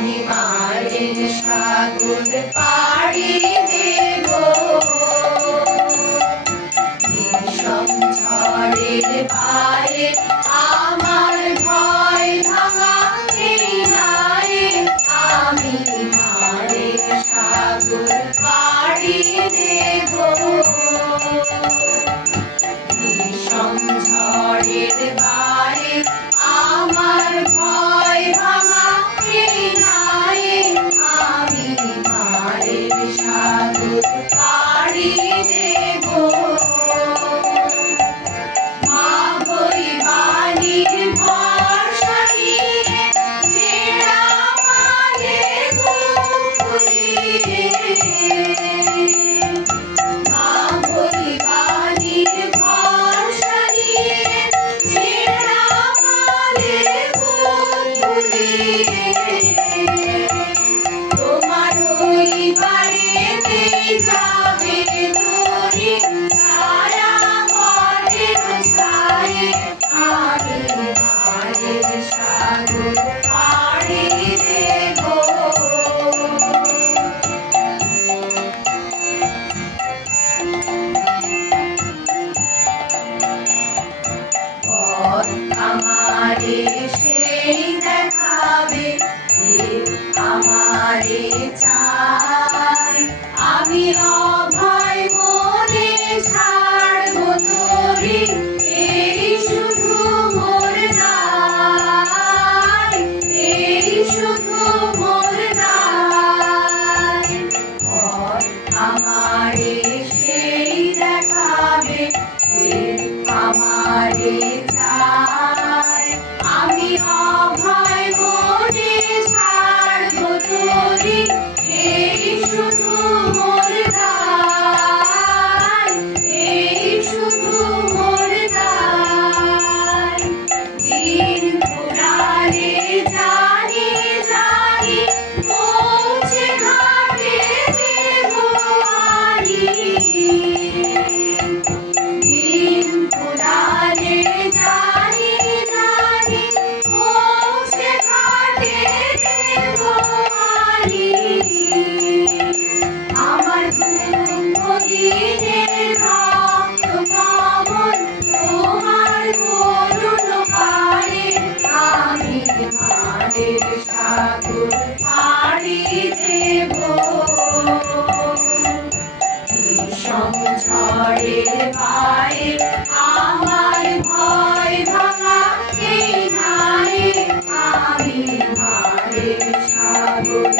আমি মায়ের সাগর পাড়ি দেব বিষম ঝড়ের পারে আমার ভয় ভাঙা এই নাই আমি মায়ের সাগর পাড়ি দেব বিষম ঝড়ের পারে আমার ভয় ভাঙা এই নাই আমি মায়ের সাগর পাড়ি দেব মা বৈবানির ভরসা নিয়ে ছেড়া মালে বুকুলিয়ে মা বৈবানির ভরসা নিয়ে ছেড়া মালে বুকুলিয়ে তোমার ওই বাড়িতে যাবে তোরি ছায়া বনের ছায়ে আমি মায়ের সাগর পাড়ি দেব পথ আমারে সেই দেখাবে যে আমারে চায় আমি অভয় মনে ছাড়ব তোরি এই শুধু মোর দায় এই শুধু মোর দায় পথ আমারে সেই দেখাবে যে আমারে চায় আমি অভয় মনে ছাড়ব তোরি এই শুধু মোর দায় এই শুধু মোর দায় দিন ফুরালে জানি জানি পৌঁছে ঘাটে দেব আনি দিন ফুরালে জানি জানি পৌঁছে ঘাটে দেব আনি আমার দুঃখ দিনের রক্ত কমল তোমার করুণ পারে আমি মায়ের সাগর পাড়ি দেব বিষম ঝড়ের পায়ে আমার ভয় ভাঙা এই নাই আমি মায়ের সাগর